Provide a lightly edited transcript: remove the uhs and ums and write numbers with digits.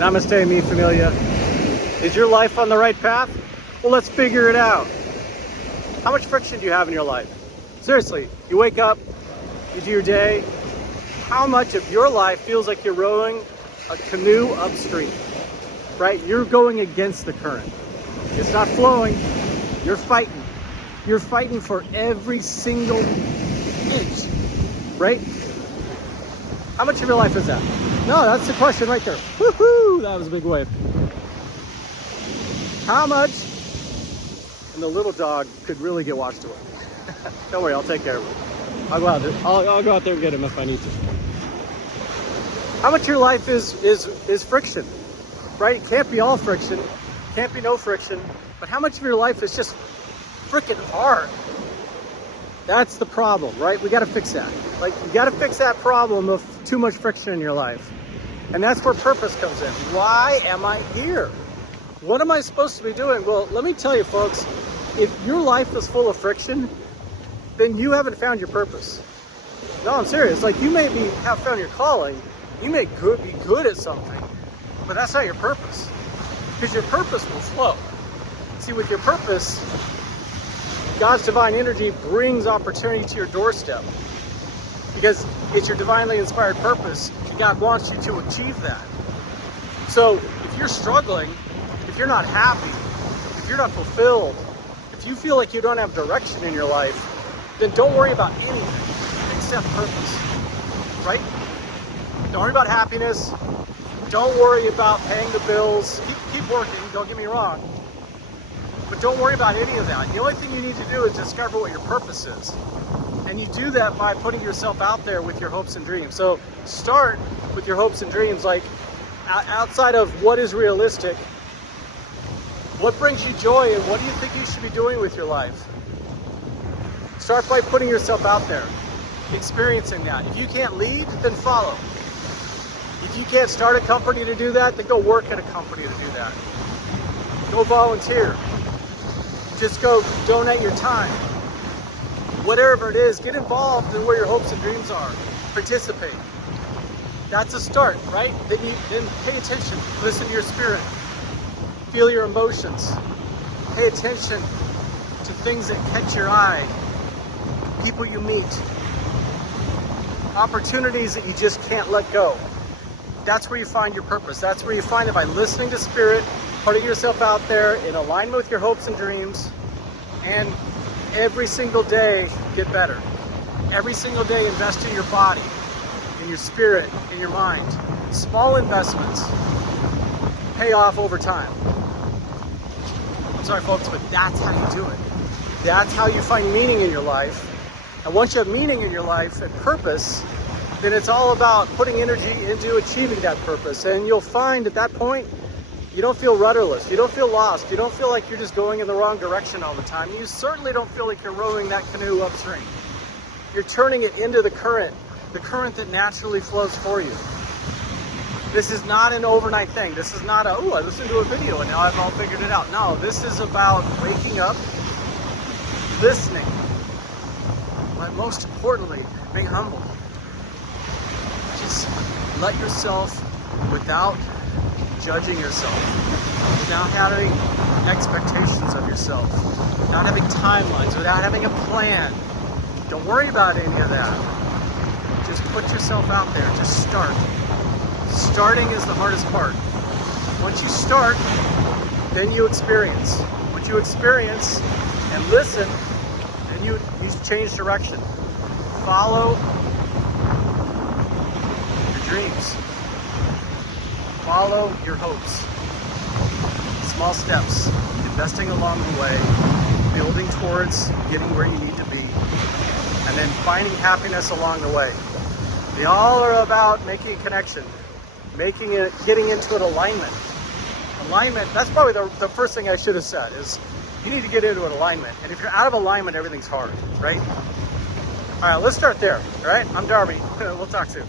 Namaste, mi familia. Is your life on the right path? Well, let's figure it out. How much friction do you have in your life? Seriously, you wake up, you do your day. How much of your life feels like you're rowing a canoe upstream, right? You're going against the current. It's not flowing, you're fighting. You're fighting for every single inch, right? How much of your life is that? No, that's the question right there. Woohoo! That was a big wave. How much? And the little dog could really get washed away. Don't worry, I'll take care of him. I'll go out there and get him if I need to. How much of your life is friction, right? It can't be all friction, can't be no friction, but how much of your life is just freaking hard? That's the problem, right? We got to fix that. Like, you got to fix that problem of too much friction in your life. And that's where purpose comes in. Why am I here? What am I supposed to be doing? Well, let me tell you, folks, if your life is full of friction, then you haven't found your purpose. No, I'm serious. Like, you may have found your calling, you may be good at something, but that's not your purpose. Because your purpose will flow. See, with your purpose, God's divine energy brings opportunity to your doorstep. Because it's your divinely inspired purpose, and God wants you to achieve that. So if you're struggling, if you're not happy, if you're not fulfilled, if you feel like you don't have direction in your life, then don't worry about anything except purpose, right? Don't worry about happiness. Don't worry about paying the bills. Keep working, don't get me wrong. But don't worry about any of that. The only thing you need to do is discover what your purpose is. And you do that by putting yourself out there with your hopes and dreams. So start with your hopes and dreams, like outside of what is realistic, what brings you joy and what do you think you should be doing with your life? Start by putting yourself out there, experiencing that. If you can't lead, then follow. If you can't start a company to do that, then go work at a company to do that. Go volunteer. Just go donate your time. Whatever it is, get involved in where your hopes and dreams are. Participate. That's a start, right? Then pay attention. Listen to your spirit. Feel your emotions. Pay attention to things that catch your eye. People you meet. Opportunities that you just can't let go. That's where you find your purpose. That's where you find it, by listening to spirit, putting yourself out there in alignment with your hopes and dreams, and every single day get better. Every single day invest in your body, in your spirit, in your mind. Small investments pay off over time. I'm sorry, folks, but that's how you do it. That's how you find meaning in your life. And once you have meaning in your life and purpose, then it's all about putting energy into achieving that purpose. And you'll find at that point, you don't feel rudderless, you don't feel lost, you don't feel like you're just going in the wrong direction all the time. You certainly don't feel like you're rowing that canoe upstream. You're turning it into the current that naturally flows for you. This is not an overnight thing. This is not I listened to a video and now I've all figured it out. No, this is about waking up, listening, but most importantly, being humble. Just let yourself, without judging yourself, without having expectations of yourself, without having timelines, without having a plan. Don't worry about any of that. Just put yourself out there. Just start. Starting is the hardest part. Once you start, then you experience. Once you experience and listen, then you change direction. Follow your dreams. Follow your hopes. Small steps, investing along the way, building towards getting where you need to be, and then finding happiness along the way. They all are about making a connection, getting into an alignment. Alignment, that's probably the first thing I should have said, is you need to get into an alignment. And if you're out of alignment, everything's hard, right? All right, let's start there, all right? I'm Darby. We'll talk soon.